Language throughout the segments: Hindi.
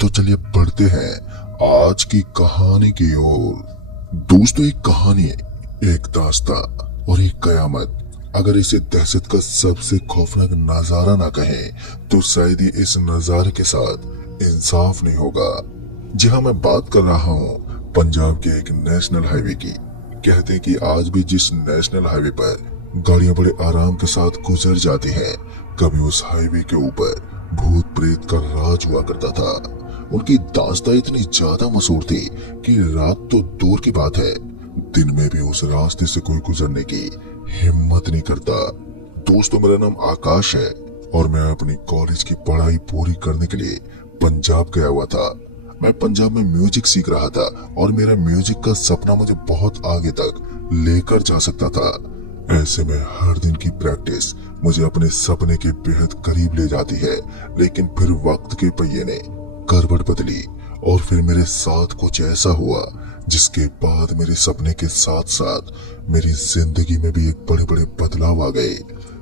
तो चलिए बढ़ते हैं आज की कहानी की ओर। दोस्तों, एक कहानी है, एक दास्ता और एक कयामत। अगर इसे दहशत का सबसे खौफनाक नजारा ना कहें तो शायद ये इस नजारे के साथ इंसाफ नहीं होगा। जी हाँ, मैं बात कर रहा हूँ पंजाब के एक नेशनल हाईवे की। कहते हैं कि आज भी जिस नेशनल हाईवे पर गाड़ियां बड़े आराम के साथ गुजर जाती हैं, कभी उस हाईवे के ऊपर भूत प्रेत का राज हुआ करता था। उनकी दास्तां इतनी ज्यादा मशहूर थी कि रात तो दूर की बात है, दिन में भी उस रास्ते से कोई गुजरने की हिम्मत नहीं करता। दोस्तों, मेरा नाम आकाश है और मैं अपनी कॉलेज की पढ़ाई पूरी करने के लिए पंजाब गया हुआ था। मैं पंजाब में म्यूजिक सीख रहा था और मेरा म्यूजिक का सपना मुझे बहुत आगे तक लेकर जा सकता था। ऐसे में हर दिन की प्रैक्टिस मुझे अपने सपने के बेहद करीब ले जाती है, लेकिन फिर वक्त के पहिए ने करवट बदली और फिर मेरे साथ कुछ ऐसा हुआ जिसके बाद मेरे सपने के साथ साथ मेरी जिंदगी में भी एक बड़े बड़े बदलाव आ गए।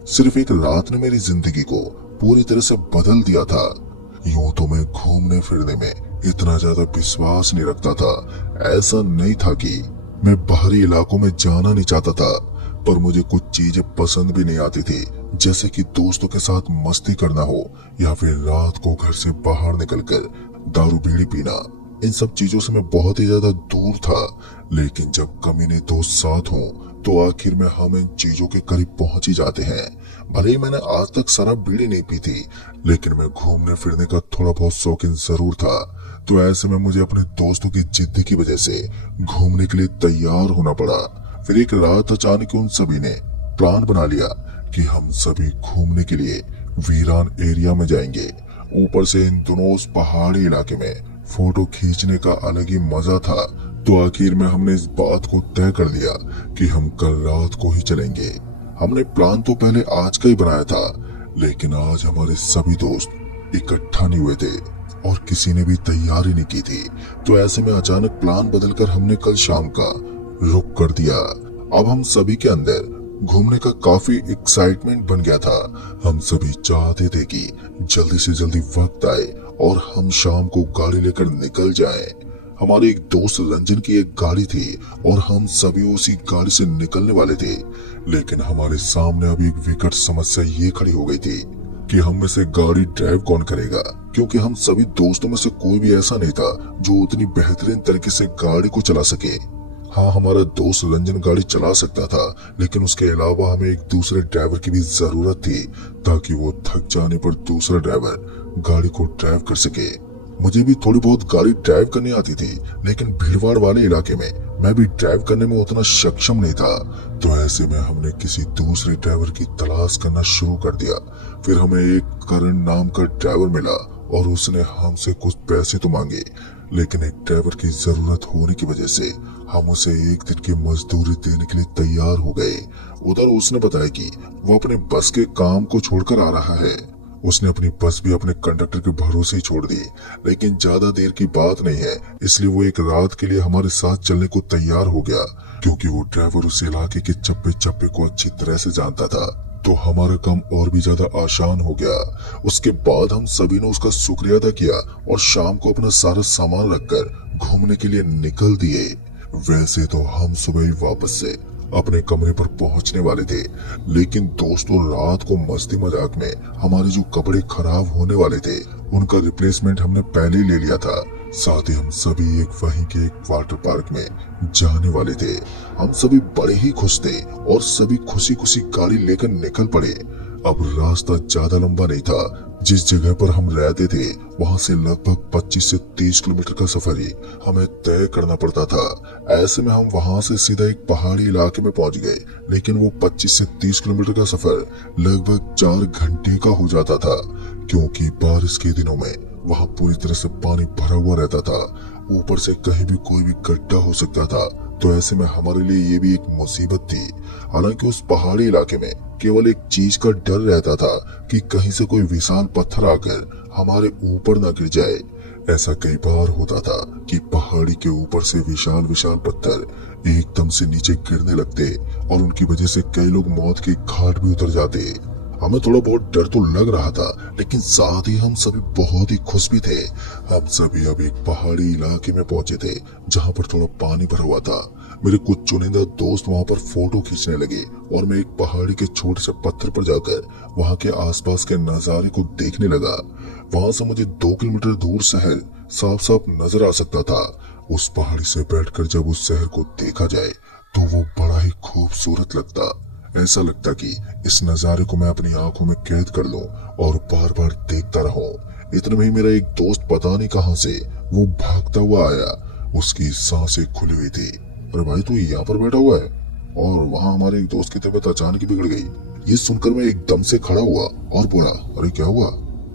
सिर्फ एक रात ने मेरी जिंदगी को पूरी तरह से बदल दिया था। यूं तो मैं घूमने फिरने में इतना ज्यादा विश्वास नहीं रखता था। ऐसा नहीं था कि मैं बाहरी इलाकों में जाना नहीं चाहता था, पर मुझे कुछ चीजें पसंद भी नहीं आती थी, जैसे कि दोस्तों के साथ मस्ती करना हो या फिर रात को घर से बाहर निकलकर दारू बीड़ी पीना। इन सब चीजों से मैं बहुत ही ज्यादा दूर था। लेकिन जब कमीने दोस्त साथ हों तो आखिर में हम इन चीजों के करीब पहुंच ही जाते हैं। भले ही मैंने आज तक शराब बीड़ी नहीं पी थी, लेकिन मैं घूमने फिरने का थोड़ा बहुत शौकीन जरूर था। तो ऐसे में मुझे अपने दोस्तों की जिद की वजह से घूमने के लिए तैयार होना पड़ा। फिर एक रात अचानक उन सभी ने प्लान बना लिया कि हम सभी घूमने के लिए वीरान एरिया में जाएंगे। ऊपर से इन दोनों उस पहाड़ी इलाके में फोटो खींचने का अलग ही मजा था। तो आखिर में हमने इस बात को तय कर लिया कि हम कल रात को ही चलेंगे। हमने प्लान तो पहले आज का ही बनाया था, लेकिन आज हमारे सभी दोस्त इकट्ठा नहीं हुए थे और किसी ने भी तैयारी नहीं की थी। तो ऐसे में अचानक प्लान बदलकर हमने कल शाम का रुक कर दिया। अब हम सभी के अंदर घूमने का काफी एक्साइटमेंट बन गया था। हम सभी चाहते थे कि जल्दी से जल्दी वक्त आए और हम शाम को गाड़ी लेकर निकल जाएं। हमारे एक दोस्त रंजन की एक गाड़ी थी और हम सभी उसी गाड़ी से निकलने वाले थे। लेकिन हमारे सामने अभी एक विकट समस्या ये खड़ी हो गई थी कि हम में से गाड़ी ड्राइव कौन करेगा, क्योंकि हम सभी दोस्तों में से कोई भी ऐसा नहीं था जो उतनी बेहतरीन तरीके से गाड़ी को चला सके। हाँ, हमारा दोस्त रंजन गाड़ी चला सकता था, लेकिन उसके अलावा हमें एक दूसरे ड्राइवर की भी जरूरत थी ताकि वो थक जाने पर दूसरा ड्राइवर गाड़ी को ड्राइव कर सके। मुझे भी थोड़ी बहुत गाड़ी ड्राइव करनी आती थी, लेकिन भीड़भाड़ वाले इलाके में मैं भी ड्राइव करने में उतना सक्षम नहीं था। तो ऐसे में हमने किसी दूसरे ड्राइवर की तलाश करना शुरू कर दिया। फिर हमें एक करण नाम का ड्राइवर मिला और उसने हमसे कुछ पैसे तो मांगे, लेकिन एक ड्राइवर की जरूरत होने की वजह से हम उसे एक दिन की मजदूरी देने के लिए तैयार हो गए। उधर उसने बताया कि वो अपने बस के काम को छोड़कर आ रहा है। उसने अपनी बस भी अपने कंडक्टर के भरोसे ही छोड़ दी। लेकिन ज्यादा देर की बात नहीं है, इसलिए वो एक रात के लिए हमारे साथ चलने को तैयार हो गया, क्योंकि वो ड्राइवर उस इलाके के चप्पे चप्पे को अच्छी तरह से जानता था। तो हमारा काम और भी ज्यादा आसान हो गया। उसके बाद हम सभी ने उसका शुक्रिया अदा किया और शाम को अपना सारा सामान रखकर घूमने के लिए निकल दिए। वैसे तो हम सुबह ही वापस से अपने कमरे पर पहुंचने वाले थे, लेकिन दोस्तों रात को मस्ती मजाक में हमारे जो कपड़े खराब होने वाले थे उनका रिप्लेसमेंट हमने पहले ही ले लिया था। साथ ही हम सभी वहीं के एक वाटर पार्क में जाने वाले थे। हम सभी बड़े ही खुश थे और सभी खुशी खुशी गाड़ी लेकर निकल पड़े। अब रास्ता ज्यादा लंबा नहीं था। जिस जगह पर हम रहते थे वहां से लगभग 25 से 30 किलोमीटर का सफर ही हमें तय करना पड़ता था। ऐसे में हम वहां से सीधा एक पहाड़ी इलाके में पहुंच गए, लेकिन वो 25 से 30 किलोमीटर का सफर लगभग 4 घंटे का हो जाता था, क्योंकि बारिश के दिनों में वहां पूरी तरह से पानी भरा हुआ रहता था। ऊपर से कहीं भी कोई भी गड्ढा हो सकता था। तो ऐसे में हमारे लिए ये भी एक मुसीबत थी। हालांकि उस पहाड़ी इलाके में केवल एक चीज का डर रहता था कि कहीं से कोई विशाल पत्थर आकर हमारे ऊपर न गिर जाए। ऐसा कई बार होता था कि पहाड़ी के ऊपर से विशाल विशाल पत्थर एकदम से नीचे गिरने लगते और उनकी वजह से कई लोग मौत के घाट भी उतर जाते। हमें थोड़ा बहुत डर तो लग रहा था, लेकिन साथ ही हम सभी बहुत ही खुश भी थे। हम सभी अब एक पहाड़ी इलाके में पहुंचे थे जहां पर थोड़ा पानी भरा हुआ था। मेरे कुछ चुनिंदा दोस्त वहां पर फोटो खींचने लगे और मैं एक पहाड़ी के छोटे से पत्थर पर जाकर वहां के आसपास के नजारे को देखने लगा। वहां से मुझे 2 किलोमीटर दूर शहर साफ साफ नजर आ सकता था। उस पहाड़ी से बैठकर जब उस शहर को देखा जाए तो वो बड़ा ही खूबसूरत लगता। ऐसा लगता कि इस नजारे को मैं अपनी आंखों में कैद कर लूं और बार बार देखता रहूं। इतने में ही मेरा एक दोस्त पता नहीं कहां से वो भागता हुआ आया। उसकी सांसें खुली हुई थी। अरे भाई, तू यहाँ पर बैठा हुआ है? और वहां हमारे एक दोस्त की तबीयत अचानक ही बिगड़ गई। ये सुनकर मैं एकदम से खड़ा हुआ और बोला, अरे क्या हुआ?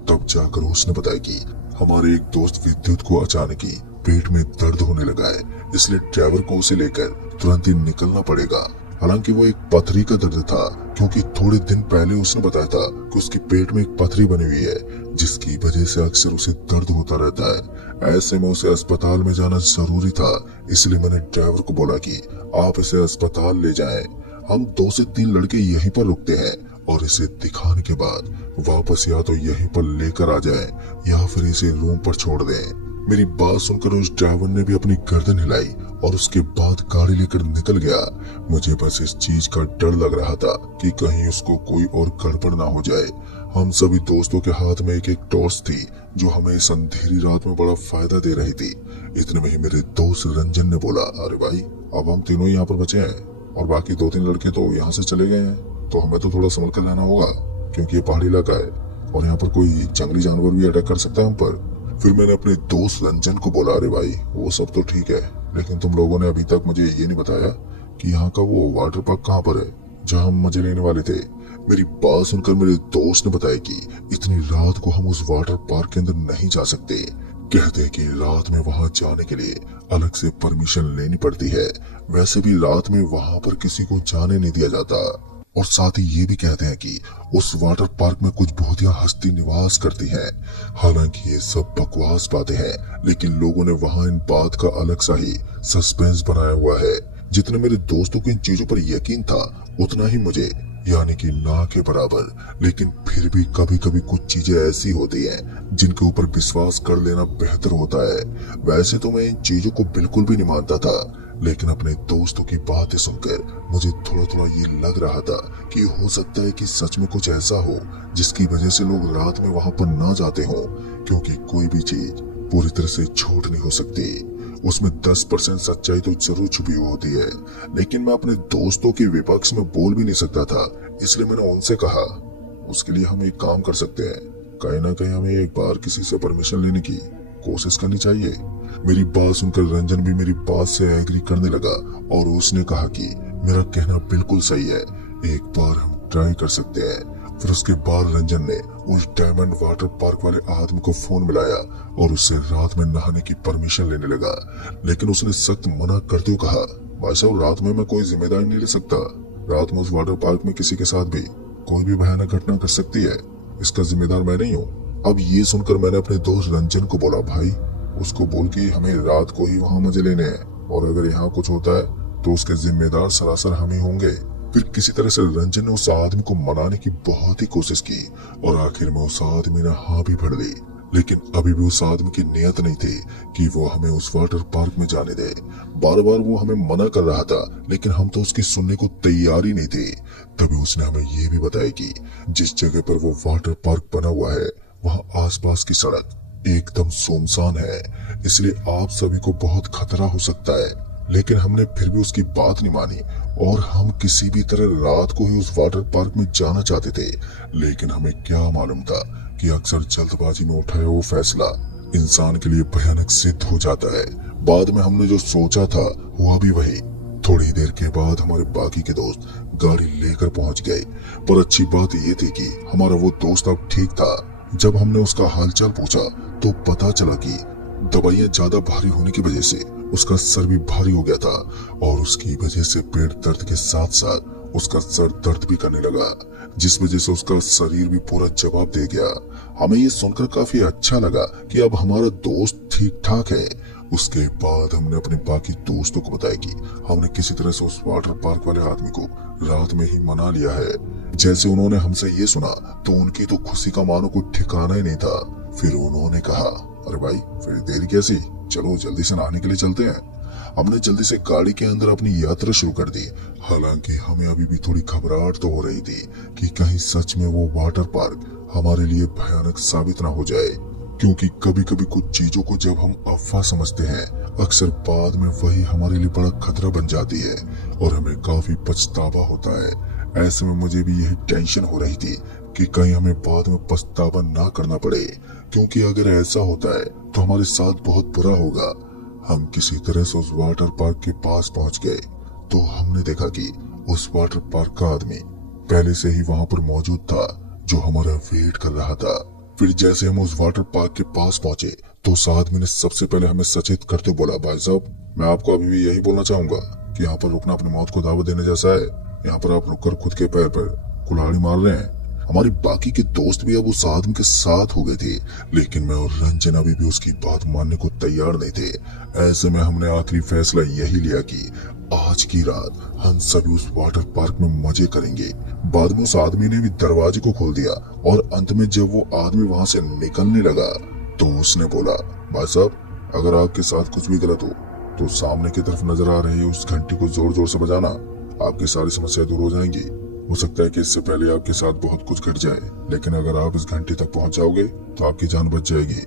तब जाकर उसने बताया कि हमारे एक दोस्त विद्युत को अचानक ही पेट में दर्द होने लगा है, इसलिए ड्राइवर को उसे लेकर तुरंत ही निकलना पड़ेगा। हालांकि वो एक पथरी का दर्द था, क्योंकि थोड़े दिन पहले उसने बताया था कि उसके पेट में एक पथरी बनी हुई है, जिसकी वजह से अक्सर उसे दर्द होता रहता है। ऐसे में उसे अस्पताल में जाना जरूरी था, इसलिए मैंने ड्राइवर को बोला कि आप इसे अस्पताल ले जाएं। हम 2 से 3 लड़के यहीं पर रुकते हैं और इसे दिखाने के बाद वापस या तो यहीं पर लेकर आ जाएं या फिर इसे रूम पर छोड़ दें। मेरी बात सुनकर उस ड्राइवर ने भी अपनी गर्दन हिलाई और उसके बाद गाड़ी लेकर निकल गया। मुझे बस इस चीज का डर लग रहा था कि कहीं उसको कोई और गड़बड़ ना हो जाए। हम सभी दोस्तों के हाथ में एक एक टॉर्च थी जो हमें इस अंधेरी रात में बड़ा फायदा दे रही थी। इतने में ही मेरे दोस्त रंजन ने बोला, अरे भाई, अब हम तीनों यहाँ पर बचे हैं और बाकी 2-3 लड़के तो यहाँ से चले गए हैं, तो हमें तो थोड़ा संभल कर रहना होगा, क्योंकि ये पहाड़ी इलाका है और यहाँ पर कोई जंगली जानवर भी अटैक कर सकता है हम पर। फिर मैंने अपने दोस्त रंजन को बोला, अरे भाई, वो सब तो ठीक है, लेकिन तुम लोगों ने अभी तक मुझे ये नहीं बताया कि यहाँ का वो वाटर पार्क कहाँ पर है जहाँ हम मजे लेने वाले थे। मेरी बात सुनकर मेरे दोस्त ने बताया कि इतनी रात को हम उस वाटर पार्क के अंदर नहीं जा सकते। कहते हैं कि रात में वहाँ जाने के लिए अलग से परमिशन लेनी पड़ती है। वैसे भी रात में वहाँ पर किसी को जाने नहीं दिया जाता। और साथ ही ये भी कहते हैं कि उस वाटर पार्क में कुछ भूतियां हस्ती निवास करती हैं। हालांकि ये सब बकवास बातें हैं, लेकिन लोगों ने वहां इन बात का अलग सा ही सस्पेंस बनाया हुआ है। जितना मेरे दोस्तों को इन चीजों पर यकीन था, उतना ही मुझे, यानी कि ना के बराबर। लेकिन फिर भी कभी कभी कुछ चीजें ऐसी होती हैं जिनके ऊपर विश्वास कर लेना बेहतर होता है। वैसे तो मैं इन चीजों को बिल्कुल भी नहीं मानता था, लेकिन अपने दोस्तों की बातें सुनकर मुझे थोड़ा थोड़ा ये लग रहा था कि हो सकता है कि सच में कुछ ऐसा हो जिसकी वजह से लोग रात में वहां पर ना जाते हो, क्योंकि कोई भी चीज पूरी तरह से झूठ नहीं हो सकती। उसमें 10% सच्चाई तो जरूर छुपी होती है। लेकिन मैं अपने दोस्तों के विपक्ष में बोल भी नहीं सकता था, इसलिए मैंने उनसे कहा, उसके लिए हम एक काम कर सकते हैं, कहीं ना कहीं हमें एक बार किसी से परमिशन लेने की कोशिश करनी चाहिए। मेरी बात सुनकर रंजन भी मेरी बात से एग्री करने लगा और उसने कहा कि मेरा कहना बिल्कुल सही है, एक बार हम ट्राई कर सकते हैं। फिर उसके बाद रंजन ने उस डायमंड वाटर पार्क वाले आदमी को फोन मिलाया और उससे रात में नहाने की परमिशन लेने लगा। लेकिन उसने सख्त मना करते हुए कहा, भाई साहब, रात में मैं कोई जिम्मेदारी नहीं ले सकता। रात में उस वाटर पार्क में किसी के साथ भी कोई भी भयानक घटना कर सकती है, इसका जिम्मेदार मैं नहीं हूँ। अब ये सुनकर मैंने अपने दोस्त रंजन को बोला, भाई, उसको बोल के हमें रात को ही वहाँ मजे लेने हैं, और अगर यहाँ कुछ होता है तो उसके जिम्मेदार सरासर हम ही होंगे। फिर किसी तरह से रंजन ने उस आदमी को मनाने की बहुत ही कोशिश की और आखिर में उस आदमी ने हाँ भी भर ली। लेकिन अभी भी उस आदमी की नियत नहीं थी कि वो हमें उस वाटर पार्क में जाने दे। बार बार वो हमें मना कर रहा था, लेकिन हम तो उसकी सुनने को तैयार ही नहीं थे। तभी उसने हमें ये भी बताया कि जिस जगह पर वो वाटर पार्क बना हुआ है वहाँ आसपास की सड़क एकदम सुनसान है, इसलिए आप सभी को बहुत खतरा हो सकता है। लेकिन हमने फिर भी उसकी बात नहीं मानी और हम किसी भी तरह रात को ही उस वाटर पार्क में जाना चाहते थे। लेकिन हमें क्या मालूम था कि अक्सर जल्दबाजी में उठाया वो फैसला इंसान के लिए भयानक सिद्ध हो जाता है। बाद में हमने जो सोचा था हुआ भी वही। थोड़ी देर के बाद हमारे बाकी के दोस्त गाड़ी लेकर पहुंच गए, पर अच्छी बात ये थी कि हमारा वो दोस्त अब ठीक था। जब हमने उसका हालचाल पूछा तो पता चला कि दवाइयां ज्यादा भारी होने की वजह से उसका सर भी भारी हो गया था और उसकी वजह से पेट दर्द के साथ साथ उसका सर दर्द भी करने लगा, जिस वजह से उसका शरीर भी पूरा जवाब दे गया। हमें ये सुनकर काफी अच्छा लगा कि अब हमारा दोस्त ठीक ठाक है। उसके बाद हमने अपने बाकी दोस्तों को बताया कि हमने किसी तरह से उस वाटर पार्क वाले आदमी को रात में ही मना लिया है। जैसे उन्होंने हमसे ये सुना तो उनकी तो खुशी का मानो कोई ठिकाना ही नहीं था। फिर उन्होंने कहा, अरे भाई फिर देरी कैसी, चलो जल्दी से नहाने के लिए चलते हैं। हमने जल्दी से गाड़ी के अंदर अपनी यात्रा शुरू कर दी। हालांकि हमें अभी भी थोड़ी घबराहट तो हो रही थी कि कहीं सच में वो वाटर पार्क हमारे लिए भयानक साबित ना हो जाए, क्योंकि कभी कभी कुछ चीजों को जब हम अफवाह समझते हैं अक्सर बाद में वही हमारे लिए बड़ा खतरा बन जाती है और हमें काफी पछतावा होता है। ऐसे में मुझे भी यही टेंशन हो रही थी कि कहीं हमें बाद में पछतावा ना करना पड़े, क्योंकि अगर ऐसा होता है तो हमारे साथ बहुत बुरा होगा। हम किसी तरह से उस वाटर पार्क के पास पहुंच गए तो हमने देखा कि उस वाटर पार्क का आदमी पहले से ही वहां पर मौजूद था, जो हमारा वेट कर रहा था। फिर जैसे हम उस वाटर पार्क के पास पहुंचे तो उस आदमी ने सबसे पहले हमें सचेत करते बोला, भाई साहब मैं आपको अभी भी यही बोलना चाहूंगा कि यहाँ पर रुकना अपनी मौत को दावत देने जैसा है। यहाँ पर आप रुककर खुद के पैर पर कुल्हाड़ी मार रहे हैं। हमारे बाकी के दोस्त भी अब उस आदमी के साथ हो गए थे, लेकिन मैं और रंजन अभी भी उसकी बात मानने को तैयार नहीं थे। ऐसे में हमने आखिरी फैसला यही लिया कि आज की रात हम सभी उस वाटर पार्क में मजे करेंगे। बाद में उस आदमी ने भी दरवाजे को खोल दिया और अंत में जब वो आदमी वहां से निकलने लगा तो उसने बोला, भाई साहब अगर आपके साथ कुछ भी गलत हो तो सामने की तरफ नजर आ रही उस घंटी को जोर जोर से बजाना, आपकी सारी समस्या दूर हो जाएंगी। हो सकता है कि इससे पहले आपके साथ बहुत कुछ घट जाए, लेकिन अगर आप इस घंटी तक पहुंच जाओगे तो आपकी जान बच जाएगी।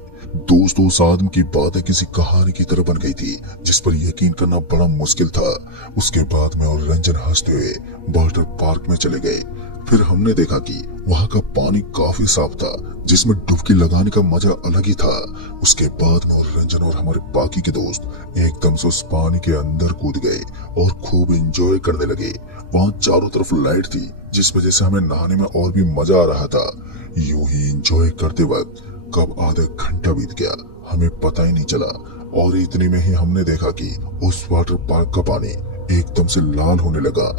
दोस्तों उस आदमी की बातें किसी कहानी की तरह बन गई थी जिस पर यकीन करना बड़ा मुश्किल था। उसके बाद मैं और रंजन हंसते हुए वाटर पार्क में चले गए। फिर हमने देखा कि वहाँ का पानी काफी साफ था, जिसमें डुबकी लगाने का मजा अलग ही था। उसके बाद में और रंजन और हमारे बाकी के दोस्त एकदम से उस पानी के अंदर कूद गए और खूब एंजॉय करने लगे। वहाँ चारों तरफ लाइट थी, जिस वजह से हमें नहाने में और भी मजा आ रहा था। यूं ही एंजॉय करते वक्त कब आधा घंटा बीत गया हमें पता ही नहीं चला, और इतने में ही हमने देखा कि उस वाटर पार्क का पानी एकदम से लाल होने लगा।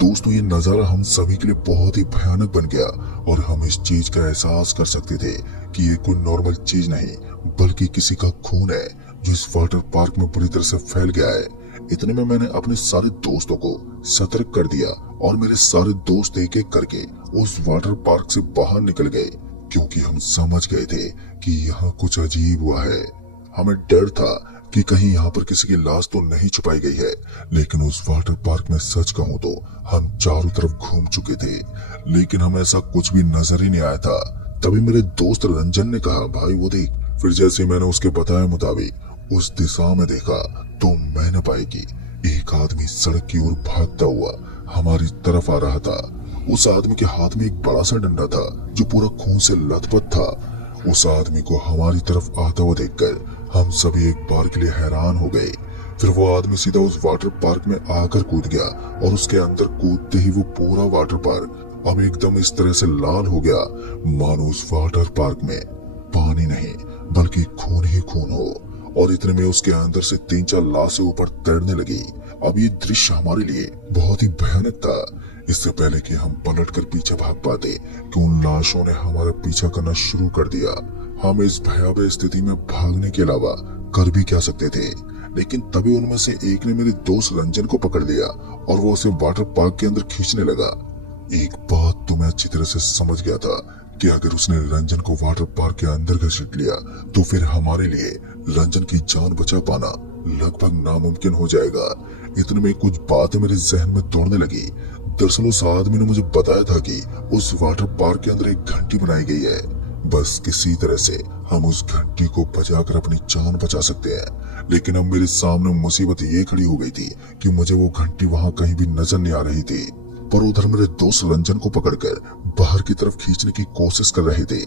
दोस्तों ये नजारा हम सभी के लिए बहुत ही भयानक बन गया और हम इस चीज का एहसास कर सकते थे कि ये कोई नॉर्मल चीज नहीं बल्कि किसी का खून है जो इस वाटर पार्क में बुरी तरह से फैल गया है। इतने में मैंने अपने सारे दोस्तों को सतर्क कर दिया और मेरे सारे दोस्त एक एक करके उस वाटर पार्क से बाहर निकल गए, क्योंकि हम समझ गए थे कि यहाँ कुछ अजीब हुआ है। हमें डर था कि कहीं यहाँ पर किसी की लाश तो नहीं छुपाई गई है, लेकिन उस वाटर पार्क में सच कहूँ तो हम चारों तरफ घूम चुके थे, लेकिन हमें ऐसा कुछ भी नजर ही नहीं आया था। तभी मेरे दोस्त रंजन ने कहा, भाई वो देख। फिर जैसे मैंने उसके बताए मुताबिक उस दिशा में देखा तो मैंने पाया कि एक आदमी सड़क की ओर भागता हुआ हमारी तरफ आ रहा था। उस आदमी के हाथ में एक बड़ा सा डंडा था जो पूरा खून से लथपथ था। उस आदमी को हमारी तरफ आता हुआ देखकर हम सभी एक बार के लिए हैरान हो गए। फिर वो आदमी सीधा उस वाटर पार्क में आकर कूद गया और उसके अंदर कूदते ही वो पूरा वाटर पार्क अब एकदम इस तरह से लाल हो गया मानो उस वाटर पार्क में पानी नहीं बल्कि खून ही खून हो। और इतने में उसके अंदर से 3-4 लाशें ऊपर तैरने लगी। अब ये दृश्य हमारे लिए बहुत ही भयानक था। इससे पहले कि हम पलट कर पीछे भाग पाते कि उन लाशों ने हमारा पीछा करना शुरू कर दिया। हम इस भयावह स्थिति में भागने के अलावा कर भी क्या सकते थे, लेकिन तभी उनमें से एक ने मेरे दोस्त रंजन को पकड़ लिया और वो उसे वाटर पार्क के अंदर खींचने लगा। एक बात तो मैं अच्छी तरह से समझ गया था कि अगर उसने रंजन को वाटर पार्क के अंदर घसीट लिया तो फिर हमारे लिए रंजन की जान बचा पाना लगभग नामुमकिन हो जाएगा। इतने में कुछ बातें मेरे जहन में दौड़ने लगी। दरअसल उस आदमी ने मुझे बताया था कि उस वाटर पार्क के अंदर एक घंटी बनाई गई है। बस किसी तरह से हम उस घंटी को बजाकर अपनी जान बचा सकते हैं, लेकिन अब मेरे सामने मुसीबत ये खड़ी हो गई थी कि मुझे वो घंटी वहाँ कहीं भी नजर नहीं आ रही थी। पर उधर मेरे दोस्त रंजन को पकड़कर बाहर की तरफ खींचने की कोशिश कर रहे थे।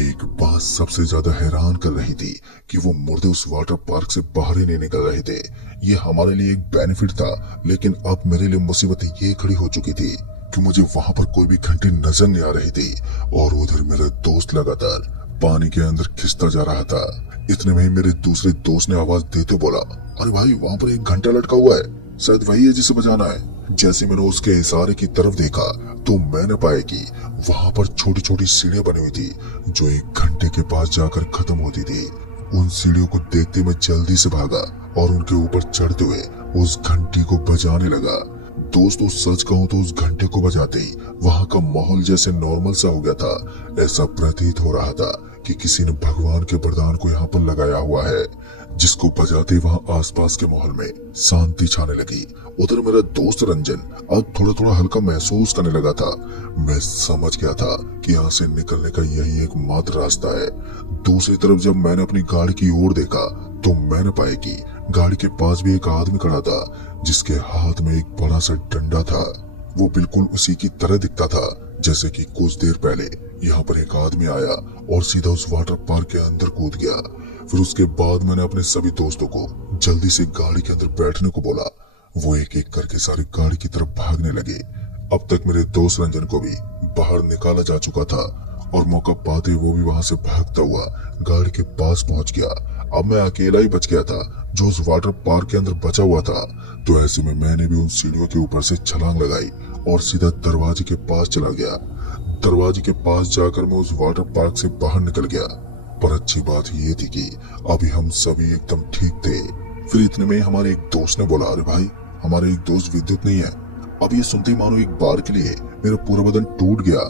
एक बात सबसे ज्यादा हैरान कर रही थी कि वो मुर्दे उस वाटर पार्क से बाहर ही नहीं निकल रहे थे। ये हमारे लिए एक बेनिफिट था, लेकिन अब मेरे लिए मुसीबत ये खड़ी हो चुकी थी कि मुझे वहां पर कोई भी घंटी नजर नहीं आ रही थी और उधर मेरा दोस्त लगातार पानी के अंदर खिंचता जा रहा था। इतने में ही मेरे दूसरे दोस्त ने आवाज देते बोला, अरे भाई वहाँ पर एक घंटा लटका हुआ है, शायद वही है जिसे बजाना है। जैसे मैंने उसके इशारे की तरफ देखा तो मैंने पाया कि वहां पर छोटी छोटी सीढ़ियां बनी हुई थी जो 1 घंटे के पास जाकर खत्म होती थी। उन सीढ़ियों को देखते मैं जल्दी से भागा और उनके ऊपर चढ़ते हुए उस घंटी को बजाने लगा। दोस्तों सच कहूं तो उस घंटे को बजाते ही वहां का माहौल जैसे नॉर्मल सा हो गया था। ऐसा प्रतीत हो रहा था कि किसी ने भगवान के वरदान को यहाँ पर लगाया हुआ है, जिसको बजाते ही वहां आसपास के माहौल में शांति छाने लगी। उधर मेरा दोस्त रंजन अब थोड़ा थोड़ा हल्का महसूस करने लगा था। मैं समझ गया था कि यहाँ से निकलने का यही एकमात्र रास्ता है। दूसरी तरफ जब मैंने अपनी गाड़ी की ओर देखा तो मैंने पाया कि गाड़ी के पास भी एक आदमी खड़ा था जिसके हाथ में एक बड़ा सा डंडा था। वो बिल्कुल उसी की तरह दिखता था जैसे कि कुछ देर पहले यहाँ पर एक आदमी आया और सीधा उस वाटर पार्क के अंदर कूद गया। फिर उसके बाद मैंने अपने सभी दोस्तों को जल्दी से गाड़ी के अंदर बैठने को बोला। वो एक एक करके सारी गाड़ी की तरफ भागने लगे। अब तक मेरे दोस्त रंजन को भी बाहर निकाला जा चुका था और मौका पाते वो भी वहां से भागता हुआ गाड़ी के पास पहुंच गया। अब मैं अकेला ही बच गया था जो उस वाटर पार्क के अंदर बचा हुआ था। तो ऐसे में मैंने भी उन सीढ़ियों के ऊपर से छलांग लगाई और सीधा दरवाजे के पास चला गया। दरवाजे के पास जाकर मैं उस वाटर पार्क से बाहर निकल गया। पर अच्छी बात ये थी कि अभी हम सभी एकदम ठीक थे। फिर इतने में हमारे एक दोस्त ने बोला, अरे भाई हमारे एक दोस्त विद्युत नहीं है। अब ये सुनते ही मानो एक बार के लिए मेरा पूरा बदन टूट गया।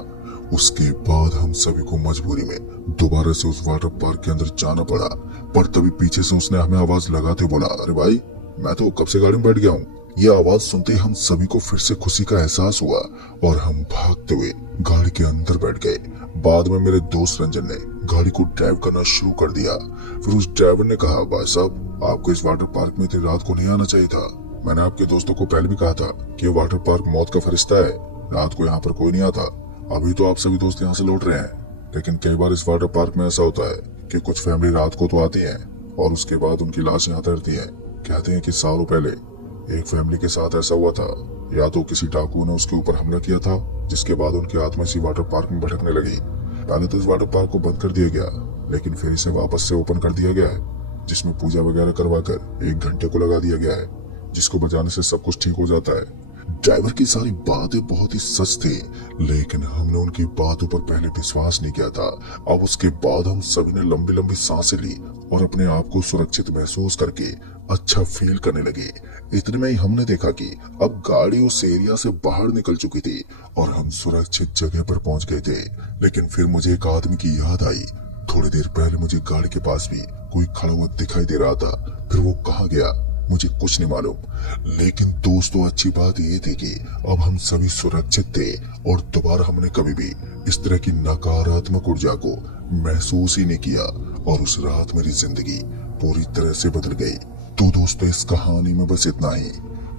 उसके बाद हम सभी को मजबूरी में दोबारा से उस वाटर पार्क के अंदर जाना पड़ा। पर तभी पीछे से उसने हमें आवाज लगाते बोला, अरे भाई मैं तो कब से गाड़ी में बैठ गया हूँ। ये आवाज सुनते ही हम सभी को फिर से खुशी का एहसास हुआ और हम भागते हुए गाड़ी के अंदर बैठ गए। बाद में मेरे दोस्त रंजन ने गाड़ी को ड्राइव करना शुरू कर दिया। फिर उस ड्राइवर ने कहा, भाई साहब आपको इस वाटर पार्क में इतनी रात को नहीं आना चाहिए था। मैंने आपके दोस्तों को पहले भी कहा था कि ये वाटर पार्क मौत का फरिश्ता है, रात को यहाँ पर कोई नहीं आता। अभी तो आप सभी दोस्त यहाँ से लौट रहे हैं, लेकिन कई बार इस वाटर पार्क में ऐसा होता है कि कुछ फैमिली रात को तो आती है और उसके बाद उनकी लाश यहाँ तैरती है। कहते हैं कि सालों पहले एक फैमिली के साथ ऐसा हुआ था, या तो किसी डाकू ने उसके ऊपर हमला किया था जिसके बाद उनकी आत्मा इसी वाटर पार्क में भटकने लगी। पहले तो इस वाटर पार्क को बंद कर दिया गया, लेकिन फिर इसे वापस से ओपन कर दिया गया है, जिसमें पूजा वगैरह करवा कर 1 घंटे को लगा दिया गया है, जिसको बजाने से सब कुछ ठीक हो जाता है। ड्राइवर की सारी बातें बहुत ही सच थी, लेकिन हमने उनकी बातों पर पहले विश्वास नहीं किया था। अब उसके बाद हम सभी ने लंबी लंबी सांसें ली और अपने आप को सुरक्षित महसूस करके अच्छा फील करने लगे। इतने में ही हमने देखा कि अब गाड़ी उस एरिया से बाहर निकल चुकी थी और हम सुरक्षित जगह पर पहुंच गए थे। लेकिन फिर मुझे एक आदमी की याद आई। थोड़ी देर पहले मुझे गाड़ी के पास भी कोई खड़ा हुआ दिखाई दे रहा था। फिर वो कहाँ गया मुझे कुछ नहीं मालूम, लेकिन दोस्तों अच्छी बात ये थी कि अब हम सभी सुरक्षित थे और दोबारा हमने कभी भी इस तरह की नकारात्मक ऊर्जा को महसूस ही नहीं किया और उस रात मेरी जिंदगी पूरी तरह से बदल गई। तो दोस्तों इस कहानी में बस इतना ही।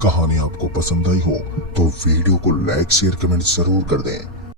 कहानी आपको पसंद आई हो तो वीडियो को लाइक शेयर कमेंट जरूर कर दें।